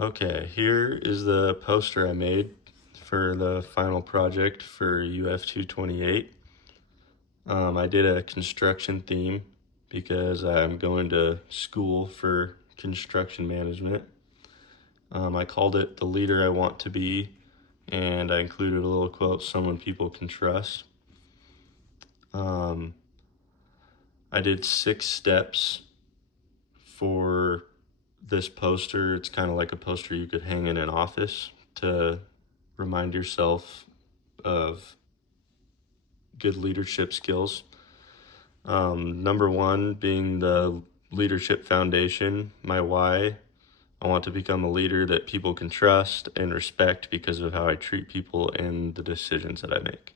Okay, here is the poster I made for the final project for UF 228. I did a construction theme because I'm going to school for construction management. I called it The Leader I Want to Be, and I included a little quote, someone people can trust. Um, I did 6 steps for this poster. It's kind of like a poster you could hang in an office to remind yourself of good leadership skills. Number one being the leadership foundation, my why. I want to become a leader that people can trust and respect because of how I treat people and the decisions that I make.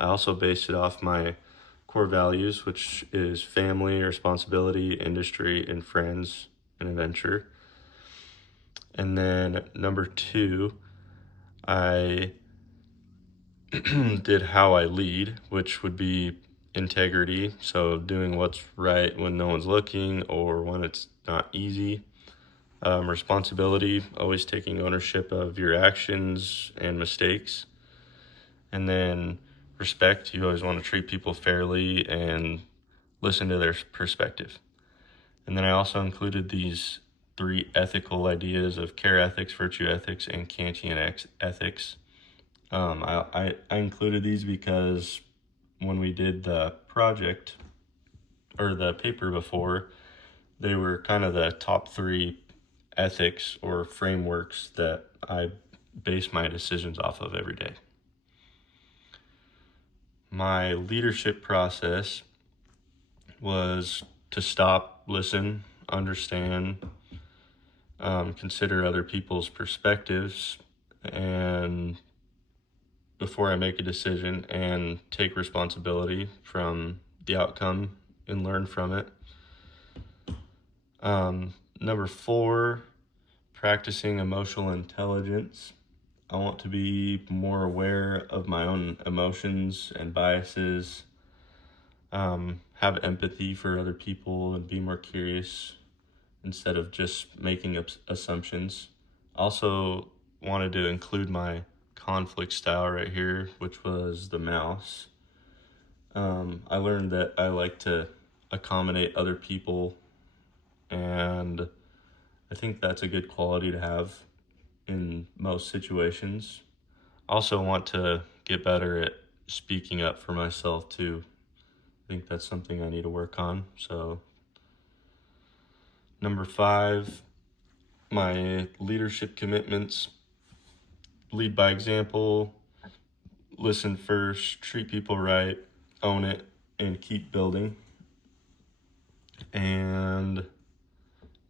I also based it off my core values, which is family, responsibility, industry, and friends, and adventure. And then number 2, I did how I lead, which would be integrity. So doing what's right when no one's looking or when it's not easy. Responsibility, always taking ownership of your actions and mistakes. And then respect, you always want to treat people fairly and listen to their perspective. And then I also included these 3 ethical ideas of care ethics, virtue ethics, and Kantian ethics. I included these because when we did the project or the paper before, they were kind of the top 3 ethics or frameworks that I base my decisions off of every day. My leadership process was to stop, listen, understand, consider other people's perspectives, and before I make a decision, and take responsibility from the outcome and learn from it. Number 4, practicing emotional intelligence. I want to be more aware of my own emotions and biases, have empathy for other people, and be more curious instead of just making assumptions. Also wanted to include my conflict style right here, which was the mouse. I learned that I like to accommodate other people, and I think that's a good quality to have in most situations. Also want to get better at speaking up for myself too. I think that's something I need to work on. So number 5, my leadership commitments: lead by example, listen first, treat people right, own it, and keep building. And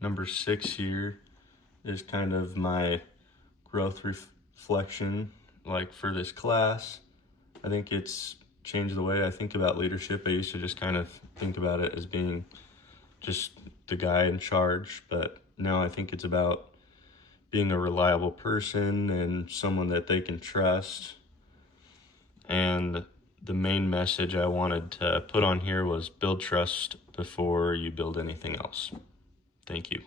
number 6 here is kind of my growth reflection, like for this class. I think it's changed the way I think about leadership. I used to just kind of think about it as being just the guy in charge, but now I think it's about being a reliable person and someone that they can trust. And the main message I wanted to put on here was build trust before you build anything else. Thank you.